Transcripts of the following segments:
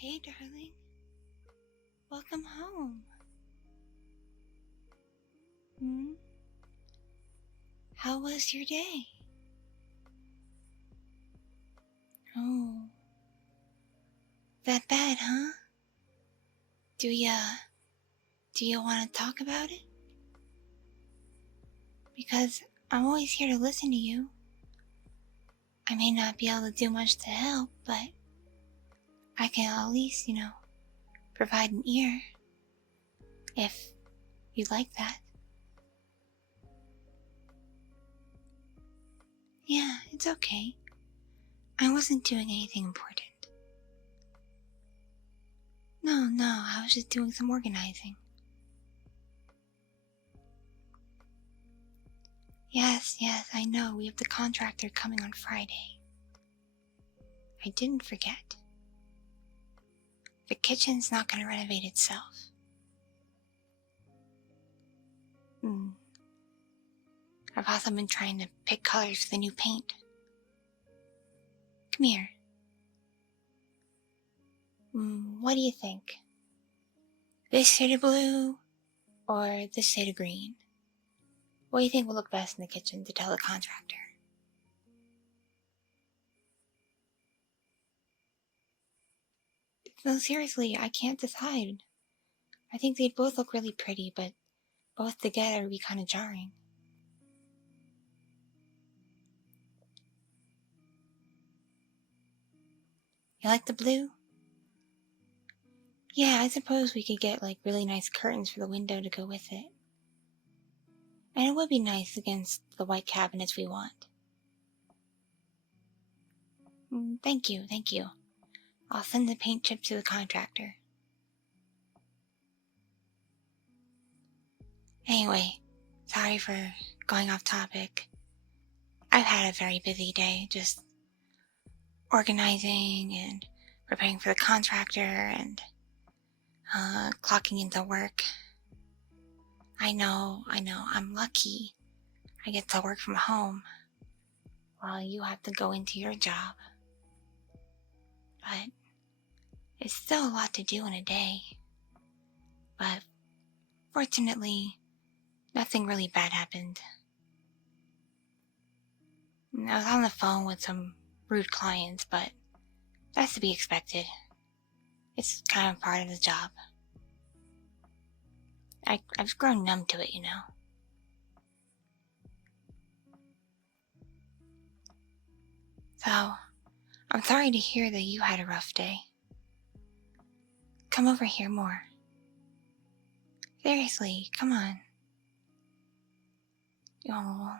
Hey, darling. Welcome home. How was your day? Oh, that bad, huh? Do ya want to talk about it? Because I'm always here to listen to you. I may not be able to do much to help, but I can at least, provide an ear. If you'd like that. Yeah, it's okay. I wasn't doing anything important. No, I was just doing some organizing. Yes, I know. We have the contractor coming on Friday. I didn't forget. The kitchen's not going to renovate itself. I've also been trying to pick colors for the new paint. Come here. What do you think? This shade of blue or this shade of green? What do you think will look best in the kitchen to tell the contractor? No, seriously, I can't decide. I think they'd both look really pretty, but both together would be kind of jarring. You like the blue? Yeah, I suppose we could get like really nice curtains for the window to go with it. And it would be nice against the white cabinets we want. Thank you. I'll send the paint chips to the contractor. Anyway, sorry for going off topic. I've had a very busy day, just organizing and preparing for the contractor and clocking into work. I know, I'm lucky. I get to work from home while you have to go into your job. But it's still a lot to do in a day. But fortunately, nothing really bad happened. I was on the phone with some rude clients, but that's to be expected. It's kind of part of the job. I've grown numb to it, So, I'm sorry to hear that you had a rough day. Come over here more. Seriously, come on. Oh,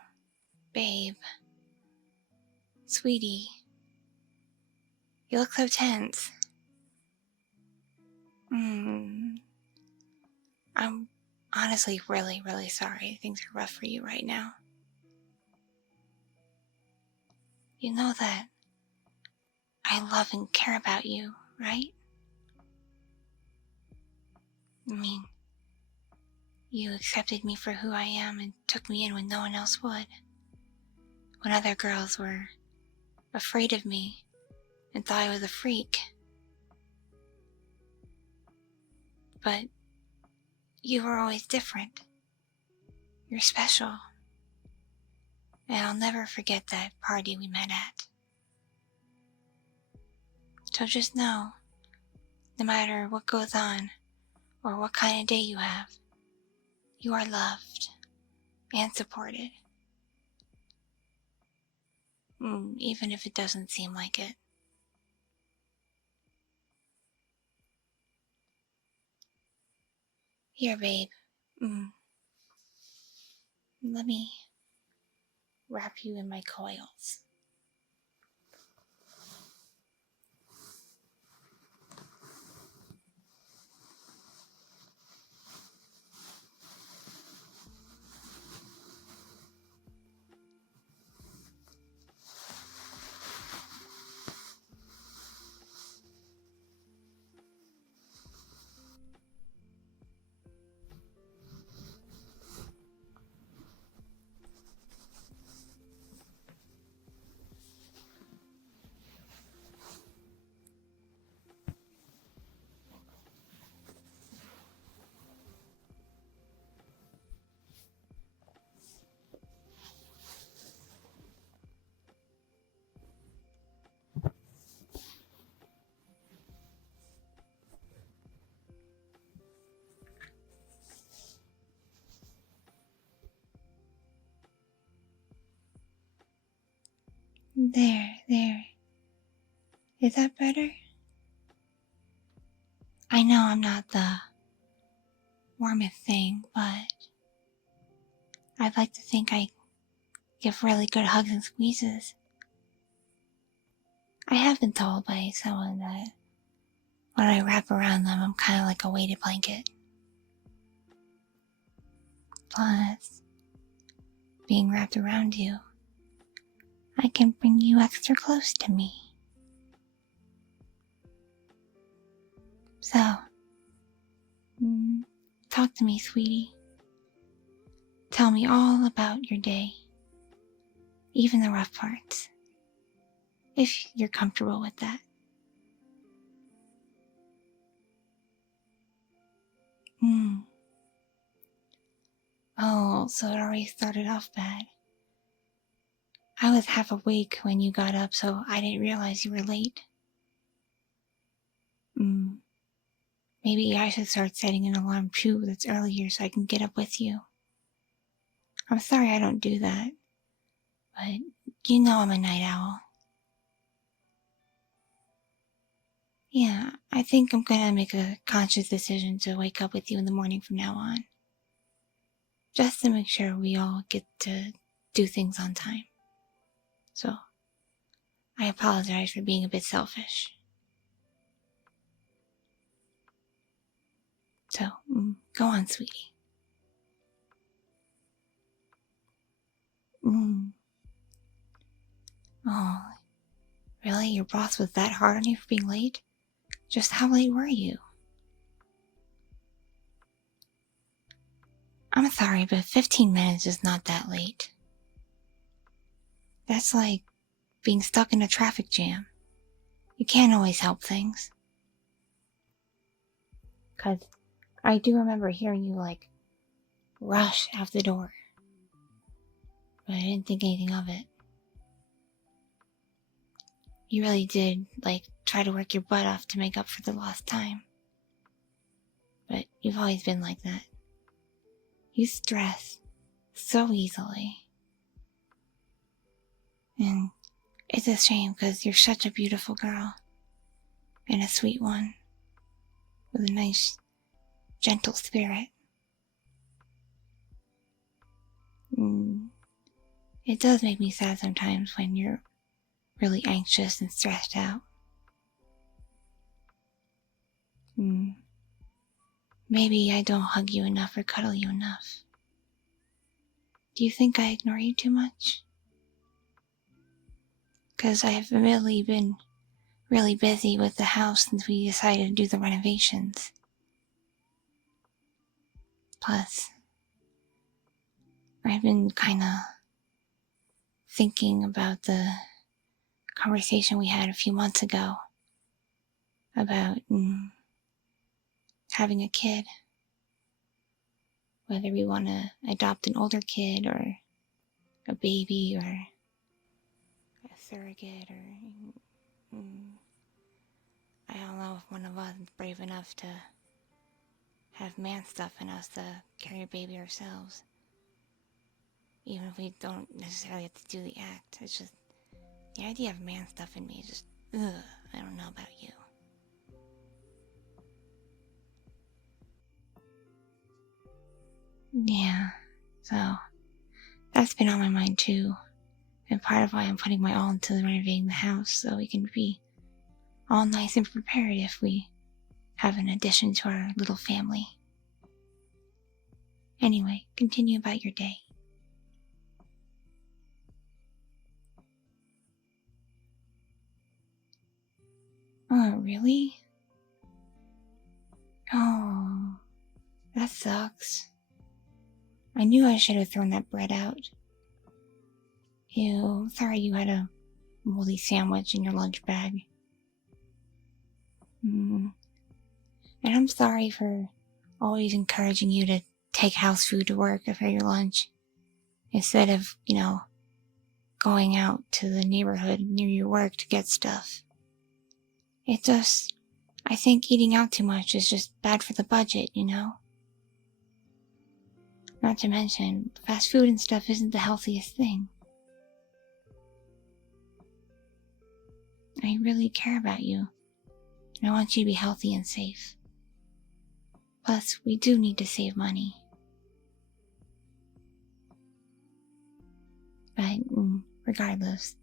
babe. Sweetie. You look so tense. I'm honestly really, really sorry things are rough for you right now. You know that I love and care about you, right? I mean, you accepted me for who I am and took me in when no one else would. When other girls were afraid of me and thought I was a freak. But you were always different. You're special. And I'll never forget that party we met at. So just know, no matter what goes on or what kind of day you have, you are loved and supported. Even if it doesn't seem like it. Here, babe. Let me wrap you in my coils. There. Is that better? I know I'm not the warmest thing, but I'd like to think I give really good hugs and squeezes. I have been told by someone that when I wrap around them, I'm kind of like a weighted blanket. Plus, being wrapped around you, I can bring you extra close to me. So, talk to me, sweetie. Tell me all about your day, even the rough parts, if you're comfortable with that. Oh, so it already started off bad. I was half awake when you got up, so I didn't realize you were late. Maybe I should start setting an alarm too that's earlier so I can get up with you. I'm sorry I don't do that, but you know I'm a night owl. Yeah, I think I'm gonna make a conscious decision to wake up with you in the morning from now on. Just to make sure we all get to do things on time. So, I apologize for being a bit selfish. So, go on, sweetie. Oh, really? Your boss was that hard on you for being late? Just how late were you? I'm sorry, but 15 minutes is not that late. That's like being stuck in a traffic jam. You can't always help things. 'Cause I do remember hearing you, rush out the door. But I didn't think anything of it. You really did, try to work your butt off to make up for the lost time. But you've always been like that. You stress so easily. And it's a shame because you're such a beautiful girl. And a sweet one. With a nice, gentle spirit. It does make me sad sometimes when you're really anxious and stressed out. Maybe I don't hug you enough or cuddle you enough. Do you think I ignore you too much? 'Cause I have admittedly been really busy with the house since we decided to do the renovations. Plus, I've been kinda thinking about the conversation we had a few months ago about having a kid. Whether we want to adopt an older kid or a baby or a surrogate or I don't know if one of us is brave enough to have man stuff in us to carry a baby ourselves. Even if we don't necessarily have to do the act. It's just the idea of man stuff in me is just I don't know about you. Yeah, so that's been on my mind too. And part of why I'm putting my all into renovating the house so we can be all nice and prepared if we have an addition to our little family. Anyway, continue about your day. Oh, really? Oh, that sucks. I knew I should have thrown that bread out. Ew, sorry you had a moldy sandwich in your lunch bag. And I'm sorry for always encouraging you to take house food to work for your lunch instead of, going out to the neighborhood near your work to get stuff. I think eating out too much is just bad for the budget, Not to mention, fast food and stuff isn't the healthiest thing. I really care about you. And I want you to be healthy and safe. Plus, we do need to save money. But, regardless,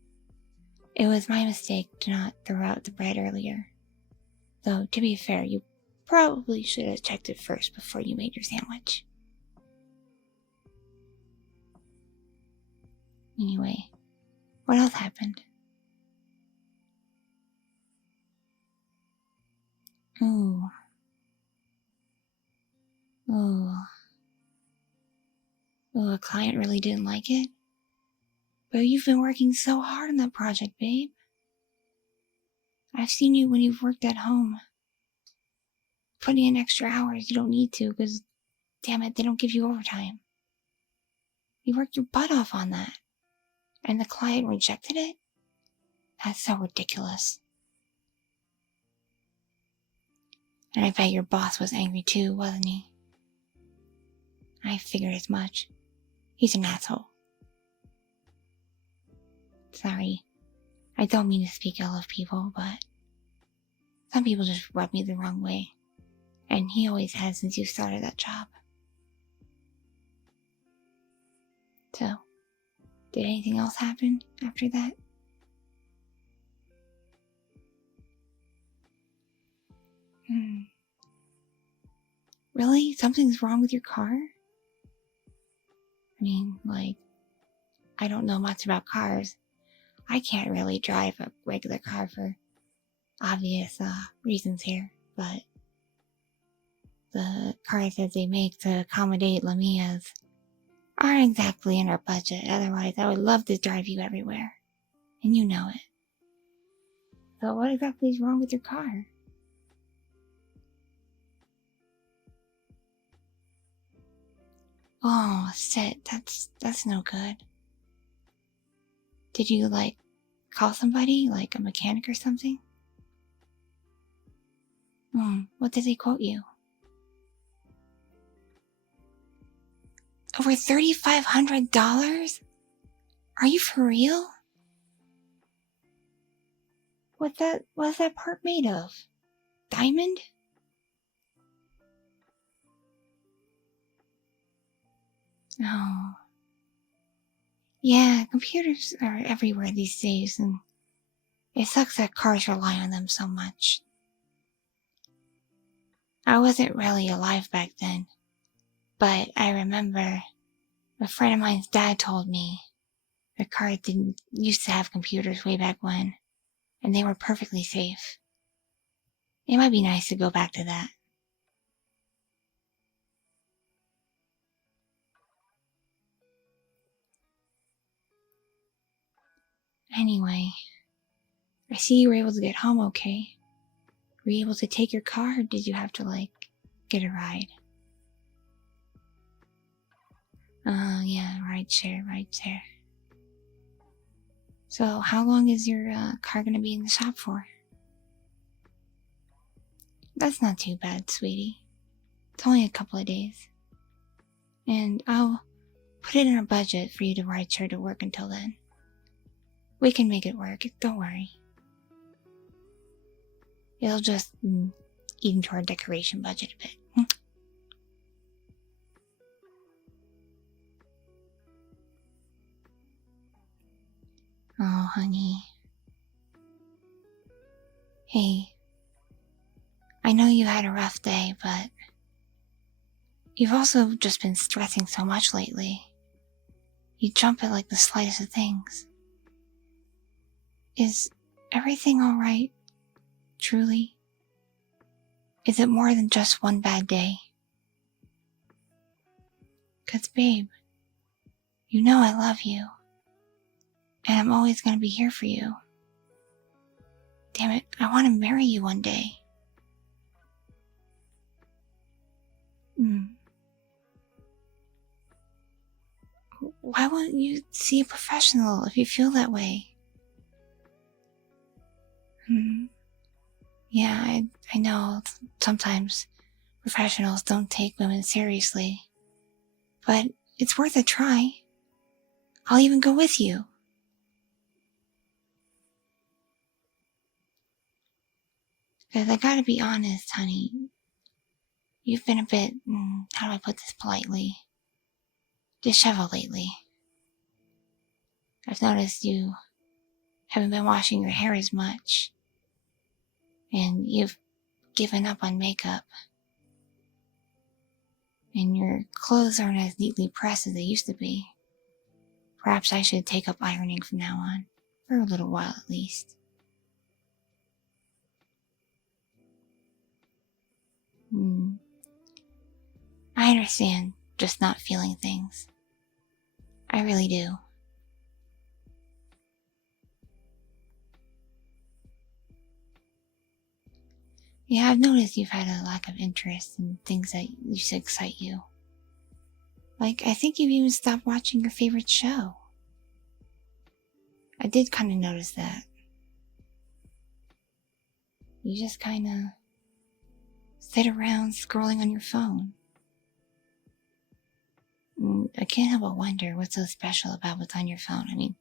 it was my mistake to not throw out the bread earlier. Though, to be fair, you probably should have checked it first before you made your sandwich. Anyway, what else happened? Ooh. A client really didn't like it? But you've been working so hard on that project, babe. I've seen you when you've worked at home. Putting in extra hours you don't need to because, damn it, they don't give you overtime. You worked your butt off on that. And the client rejected it? That's so ridiculous. And I bet your boss was angry too, wasn't he? I figured as much. He's an asshole. Sorry. I don't mean to speak ill of people, but some people just rub me the wrong way. And he always has since you started that job. So, did anything else happen after that? Really? Something's wrong with your car? I mean, I don't know much about cars. I can't really drive a regular car for obvious reasons here, but the cars that they make to accommodate Lamias aren't exactly in our budget. Otherwise, I would love to drive you everywhere. And you know it. So what exactly is wrong with your car? Oh, shit, that's no good. Did you, call somebody, like a mechanic or something? What did they quote you? Over $3,500? Are you for real? What's that part made of? Diamond? Oh. Yeah, computers are everywhere these days, and it sucks that cars rely on them so much. I wasn't really alive back then, but I remember a friend of mine's dad told me the car didn't used to have computers way back when, and they were perfectly safe. It might be nice to go back to that. Anyway, I see you were able to get home okay. Were you able to take your car, or did you have to, get a ride? Yeah, ride share. So, how long is your car gonna be in the shop for? That's not too bad, sweetie. It's only a couple of days. And I'll put it in our budget for you to ride share to work until then. We can make it work, don't worry. It'll just eat into our decoration budget a bit. Oh, honey. Hey, I know you had a rough day, but you've also just been stressing so much lately. You jump at the slightest of things. Is everything alright? Truly? Is it more than just one bad day? 'Cause babe, you know I love you. And I'm always gonna be here for you. Damn it, I wanna marry you one day. Why won't you see a professional if you feel that way? Yeah, I know sometimes professionals don't take women seriously. But it's worth a try. I'll even go with you. Because I gotta be honest, honey. You've been a bit, how do I put this politely? Disheveled lately. I've noticed you haven't been washing your hair as much. And you've given up on makeup. And your clothes aren't as neatly pressed as they used to be. Perhaps I should take up ironing from now on. For a little while at least. I understand just not feeling things. I really do. Yeah, I've noticed you've had a lack of interest in things that used to excite you. Like, I think you've even stopped watching your favorite show. I did kind of notice that. You just kind of sit around scrolling on your phone. I can't help but wonder what's so special about what's on your phone. I mean,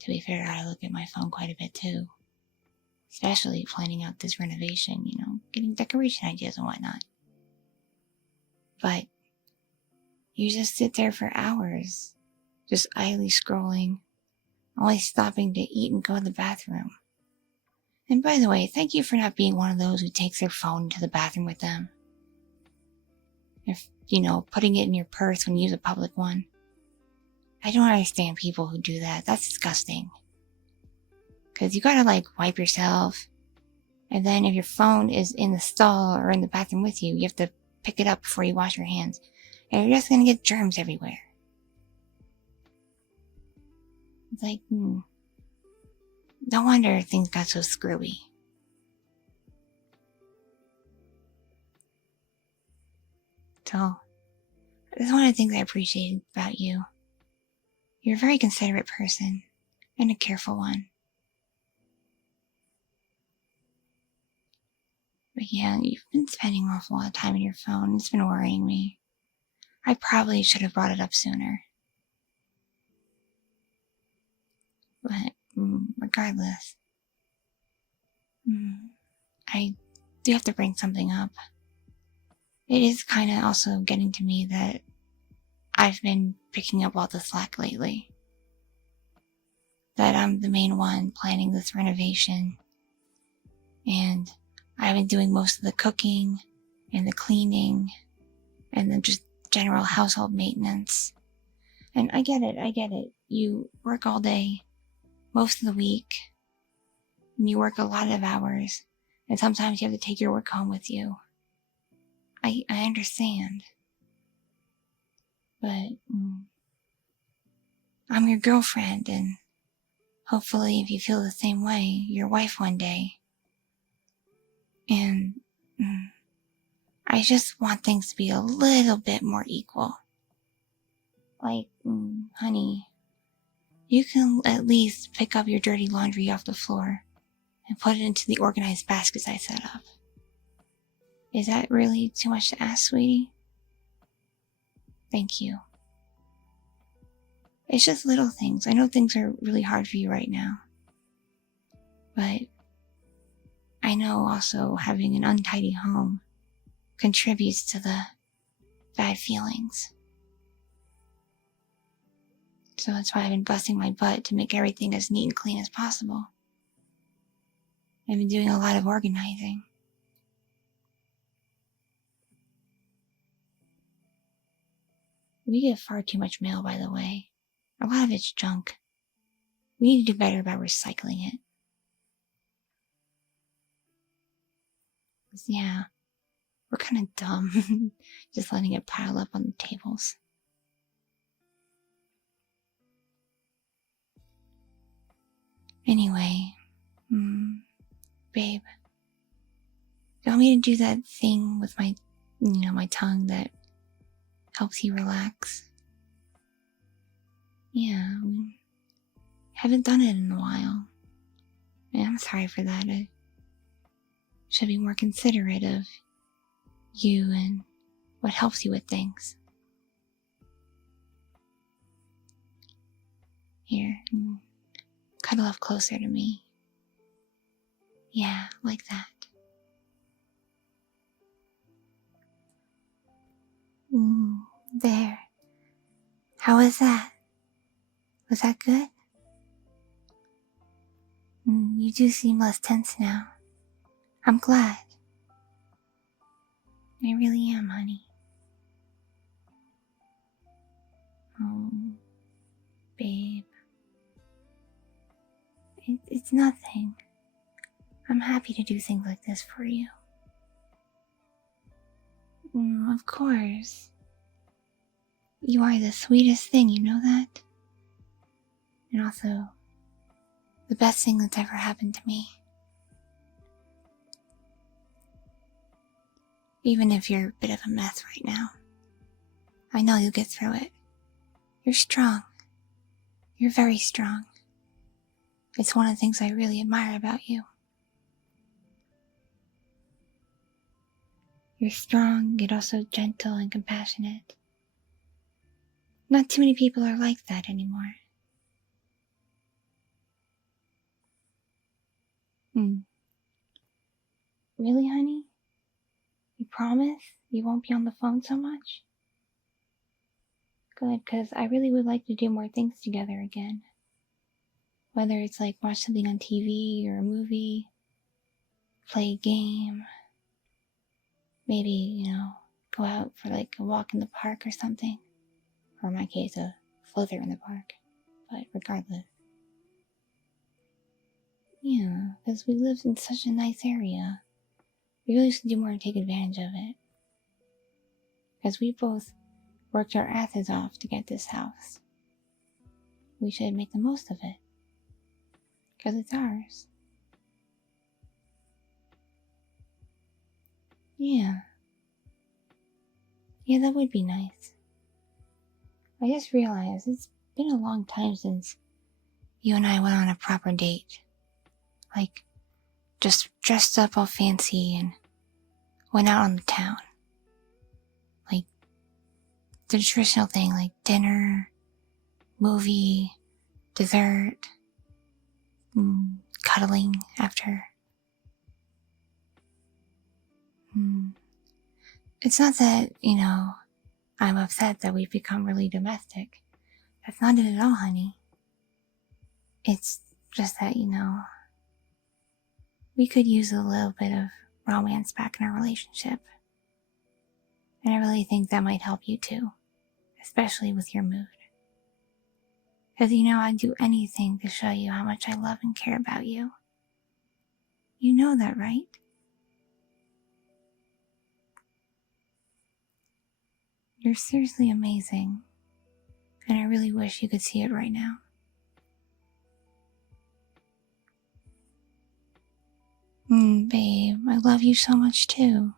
to be fair, I look at my phone quite a bit too. Especially planning out this renovation, getting decoration ideas and whatnot. But you just sit there for hours, just idly scrolling, only stopping to eat and go to the bathroom. And by the way, thank you for not being one of those who takes their phone into the bathroom with them. If, putting it in your purse when you use a public one. I don't understand people who do that. That's disgusting. Because you gotta, wipe yourself. And then if your phone is in the stall or in the bathroom with you, you have to pick it up before you wash your hands. And you're just gonna get germs everywhere. It's like, no wonder things got so screwy. So, that's one of the things I appreciate about you. You're a very considerate person, and a careful one. But yeah, you've been spending an awful lot of time on your phone. It's been worrying me. I probably should have brought it up sooner. But regardless, I do have to bring something up. It is kind of also getting to me that I've been picking up all the slack lately. That I'm the main one planning this renovation. And I've been doing most of the cooking and the cleaning and then just general household maintenance. And I get it. You work all day, most of the week, and you work a lot of hours, and sometimes you have to take your work home with you. I understand. But I'm your girlfriend, and hopefully if you feel the same way, your wife one day. And I just want things to be a little bit more equal. Honey, you can at least pick up your dirty laundry off the floor and put it into the organized baskets I set up. Is that really too much to ask, sweetie? Thank you. It's just little things. I know things are really hard for you right now. But I know also having an untidy home contributes to the bad feelings. So that's why I've been busting my butt to make everything as neat and clean as possible. I've been doing a lot of organizing. We get far too much mail, by the way. A lot of it's junk. We need to do better about recycling it. Yeah, we're kind of dumb. Just letting it pile up on the tables. Anyway, babe, do you want me to do that thing with my, my tongue that helps you relax? Yeah, we haven't done it in a while. And I'm sorry for that. I should be more considerate of you and what helps you with things. Here, cuddle up closer to me. Yeah, like that. There. How was that? Was that good? You do seem less tense now. I'm glad. I really am, honey. Oh, babe. It's nothing. I'm happy to do things like this for you. Of course. You are the sweetest thing, you know that? And also, the best thing that's ever happened to me. Even if you're a bit of a mess right now, I know you'll get through it. You're strong. You're very strong. It's one of the things I really admire about you. You're strong, yet also gentle and compassionate. Not too many people are like that anymore. Really, honey? You promise you won't be on the phone so much? Good, because I really would like to do more things together again. Whether it's like watch something on TV or a movie, play a game, maybe, go out for like a walk in the park or something. Or in my case, a floater in the park. But regardless. Yeah, because we live in such a nice area. We really should do more to take advantage of it. Because we both worked our asses off to get this house. We should make the most of it. Because it's ours. Yeah. Yeah, that would be nice. I just realized it's been a long time since you and I went on a proper date. Like, just dressed up all fancy and went out on the town. Like, the traditional thing, like dinner, movie, dessert, cuddling after. It's not that, I'm upset that we've become really domestic. That's not it at all, honey. It's just that, we could use a little bit of romance back in our relationship. And I really think that might help you too, especially with your mood. Because I'd do anything to show you how much I love and care about you. You know that, right? You're seriously amazing. And I really wish you could see it right now. Babe, I love you so much too.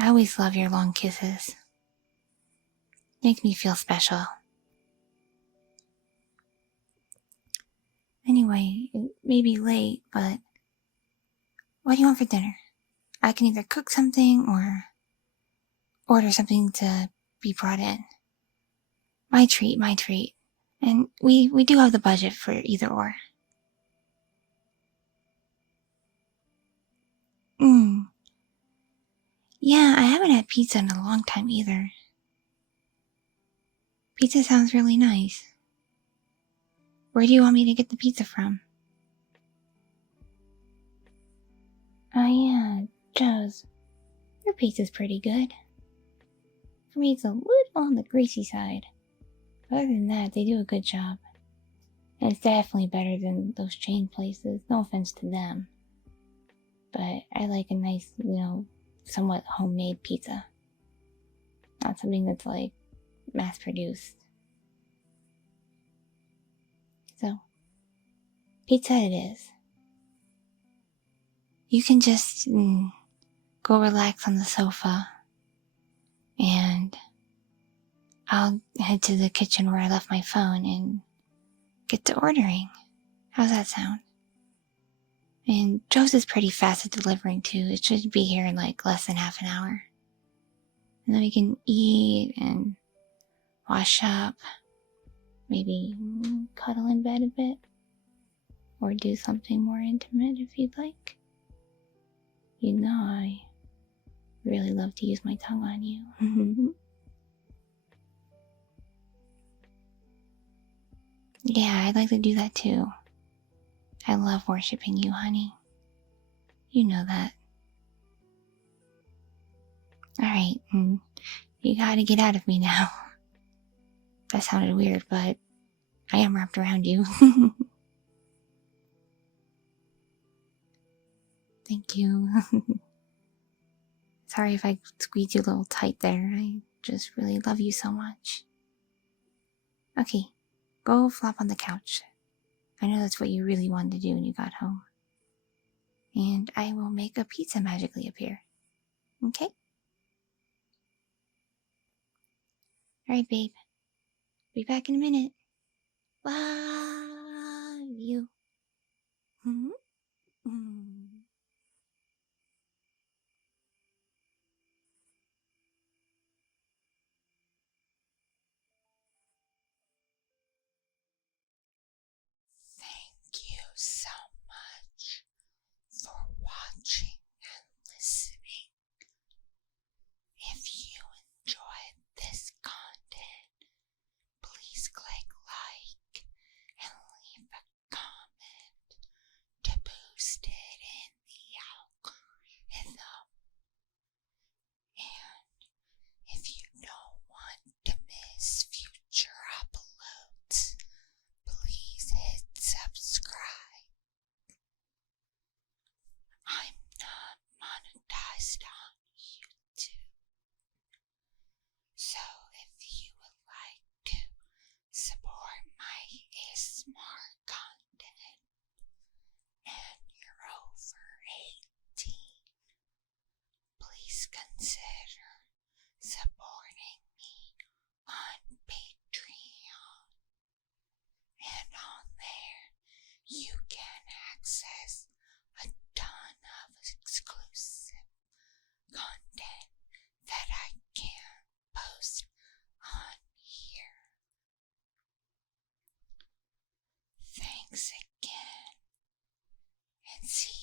I always love your long kisses. Make me feel special. Anyway, it may be late, but what do you want for dinner? I can either cook something or order something to be brought in. My treat. And we do have the budget for either or. Yeah, I haven't had pizza in a long time either. Pizza sounds really nice. Where do you want me to get the pizza from? Oh yeah, Joe's. Their pizza's pretty good. For me, it's a little on the greasy side. But other than that, they do a good job. And it's definitely better than those chain places. No offense to them. But I like a nice, somewhat homemade pizza. Not something that's like mass produced. So, pizza it is. You can just go relax on the sofa. And I'll head to the kitchen where I left my phone and get to ordering. How's that sound? And Joe's is pretty fast at delivering too. It should be here in like less than half an hour. And then we can eat and wash up. Maybe cuddle in bed a bit? Or do something more intimate if you'd like? You know I really love to use my tongue on you. Yeah, I'd like to do that too. I love worshipping you, honey. You know that. Alright, you gotta get out of me now. That sounded weird, but I am wrapped around you. Thank you. Sorry if I squeezed you a little tight there. I just really love you so much. Okay, go flop on the couch. I know that's what you really wanted to do when you got home. And I will make a pizza magically appear. Okay? Alright, babe. Be back in a minute. Love you. Thank you so much for watching and listening. If you enjoyed this content, please click like and leave a comment to boost it in the algorithm. And if you don't want to miss future uploads, please hit subscribe. I'm not monetized on YouTube, so if you would like to support my ASMR content and you're over 18, please consider supporting me on Patreon. And on there, you can access a ton of exclusive content that I can't post on here. Thanks again, and see